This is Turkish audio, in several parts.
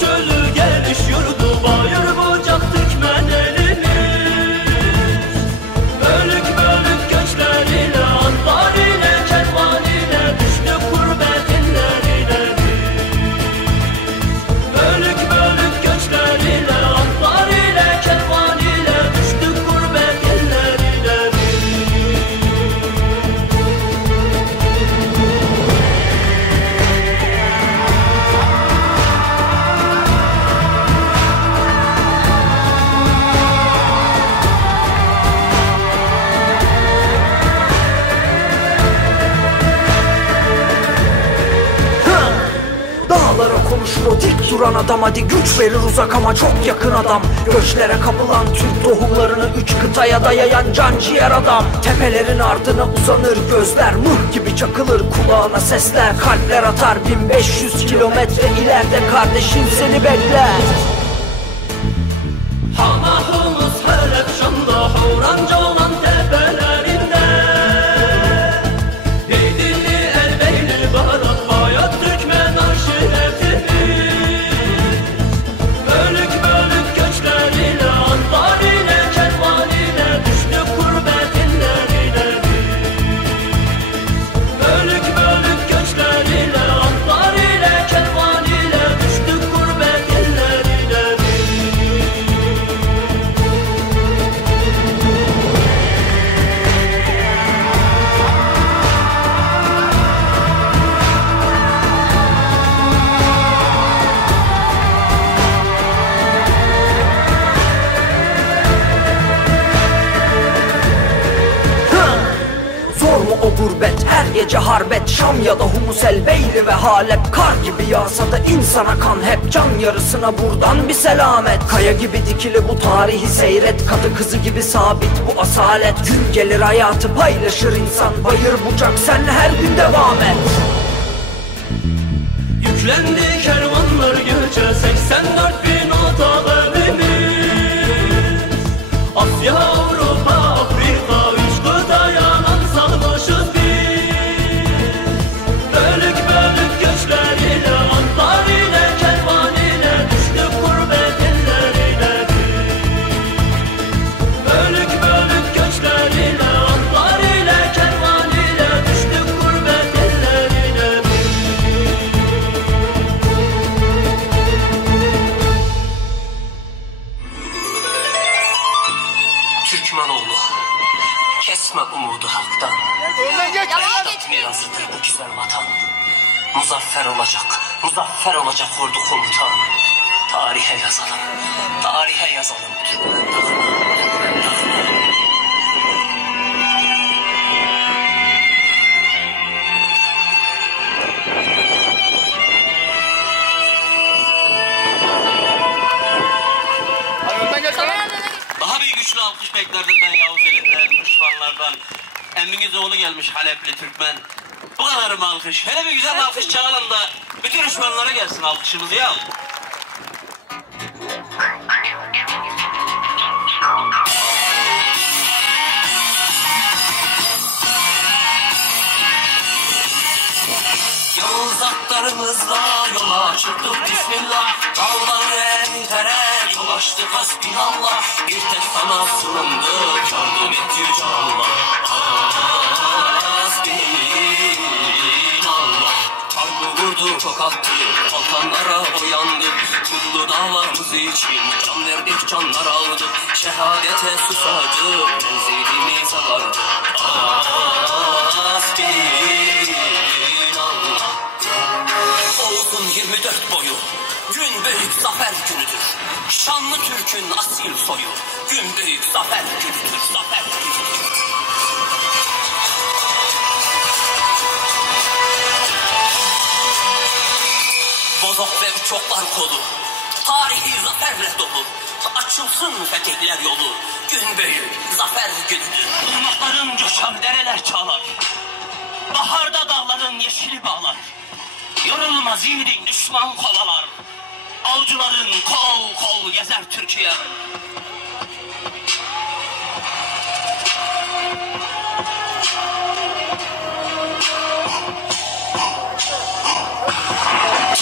Çölü geliş yurdu bayır bucak dikmen elimiz. Bölük bölük göçleriyle atlar ile kervan ile düştük gurbet illerine biz. Bölük bölük göçleriyle atlar ile kervan ile düştük gurbet illerine biz. Dağlara konuşur o dik duran adam, hadi güç verir uzak ama çok yakın adam. Göçlere kapılan Türk tohumlarını 3 kıtaya dayayan can ciğer adam. Tepelerin ardına uzanır gözler, mıh gibi çakılır kulağına sesler. Kalpler atar 1500 kilometre ileride, kardeşin seni bekler. Hamahımız Halep Şam'da Havranca olan tepelerinde, Heydilli Erbeyli Barat Bayat Türkmen aşiretimiz. Bölük bölük göçleriyle atlar ile kervan ile düştük gurbet illerine biz. Bölük bölük göçleriyle atlar ile kervan ile düştük gurbet illerine biz. Zor mu o gurbet, her gece harbet, Şam ya da Humus Elbeyli ve Halep. Kar gibi yağsa da insana kan hep, can yarısına buradan bir selamet. Kaya gibi dikili bu tarihi seyret, kadı kızı gibi sabit bu asalet. Gün gelir hayatı paylaşır insan, bayır bucak sen her gün devam et. Yüklendi kervanlar göçe 84 bin otobüsümüz. Asya, Avrupa, Afrika, üç kıtaya lan salmışız biz. Bölük bölük göçleriyle atlar ile kervan ile düştük gurbet illerine biz. Bölük bölük göçleriyle atlar ile kervan ile düştük gurbet illerine biz. Türkmenoğlu, kesme umudu haktan. Mirasıdır bu güzel vatan. Muzaffer olacak ordu komutan. Tarihe yazalım, tarihe yazalım. Türkmen dağına, Türkmen dağına. Daha bir güçlü alkış beklerdim ben Yavuz elinden, düşmanlardan. Emminiz oğlu gelmiş Halepli Türkmen. Bu kadar mı alkış? Hele bir güzel alkış çağırın da bütün düşmanlara gelsin alkışımız ya. Yavuz atlarımızla yola çıktık bismillah. Dağları entere yol açtık hasbinallah. Bir tek sana sığındık, yardım et yüce Allah. Hasbinallah. Harbi vurdu tokattı, kalkanlara uyandık. Kutlu davamız için can verdik, canlar aldık. Şehadete susadık, menzilimize vardık. Hasbinallah. 24 boyu. Gün büyük zafer günüdür. Şanlı Türk'ün asil soyu. Gün büyük zafer günüdür, zafer günüdür. Bozok ve uçoklar kolu. Tarihi zaferle dolu. Açılsın fetihler yolu. Gün büyük zafer günüdür. Irmakların coşan dereler çağlar. Baharda dağların yeşili bağlar. Yorulmaz yiğidin düşman kovalar. Avcıların kol kol gezer Türkiye.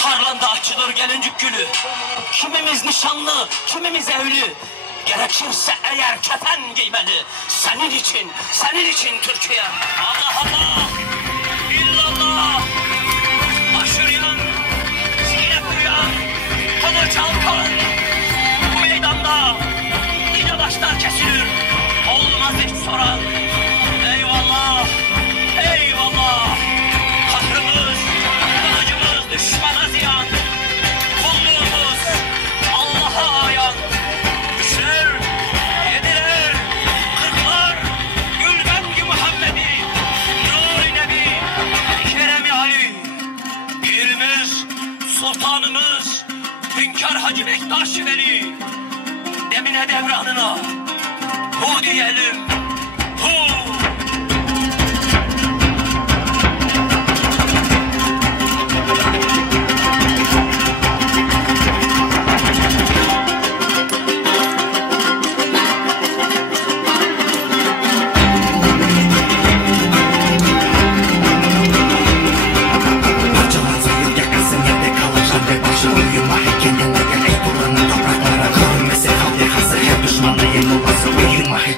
Tarlanda açılır gelincik gülü. Kimimiz nişanlı, kimimiz evli. Gerekirse eğer kefen giymeli. Senin için Türkiye. Allah Allah, illallah. Aşır yan, Zeynep uyan, kılıç alkan. Bu meydanda yine başlar kesilir. Olmaz hiç soran. Eyvallah, eyvallah. Kahrımız, kılıcımız düşmana ziyan. Kulluğumuz Allah'a ayan. Düşer, yediler, kırklar, Gülbengi Muhammed'i, Nur-i Nebi, Kerem-i Ali. Pirimiz, sultanımız, Hünkar Hacı Bektaş Veli. Demine devranına, hu diyelim, hu.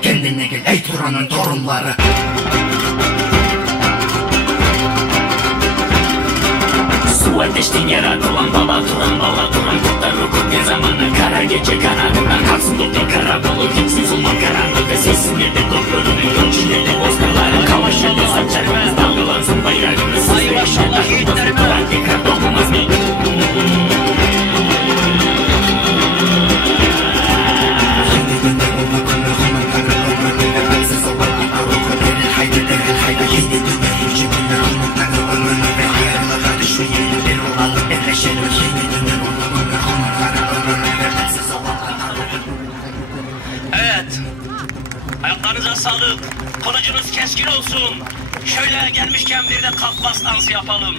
Kendine gel ey Turan'ın torunları. Su ateşten yaratılan bala Turan kurtar hukuk ne zamanı. Kara gece kanadından kalsın doktor karakolu. Kimsiz olmak karanlıkta sessin nerede doktorunun yolçileri bozkırları. Kavaş yerde saçlarımız dalgalansın bayrağımız. Ay maşallah yiğitlerime. Tekrar dokunmaz mı? Evet, ayaklarınıza sağlık, kılıcınız keskin olsun. Şöyle gelmişken bir de kalkmaz dansı yapalım.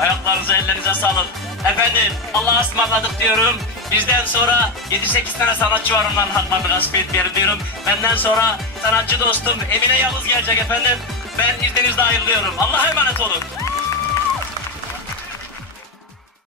Ayaklarınıza ellerinize sağlık. Efendim Allah'a ısmarladık diyorum. Bizden sonra 7-8 tane sanatçı var, onların haklarını gasp etmeyelim diyorum. Benden sonra sanatçı dostum Emine Yavuz gelecek efendim. Ben izninizle ayrılıyorum. Allah'a emanet.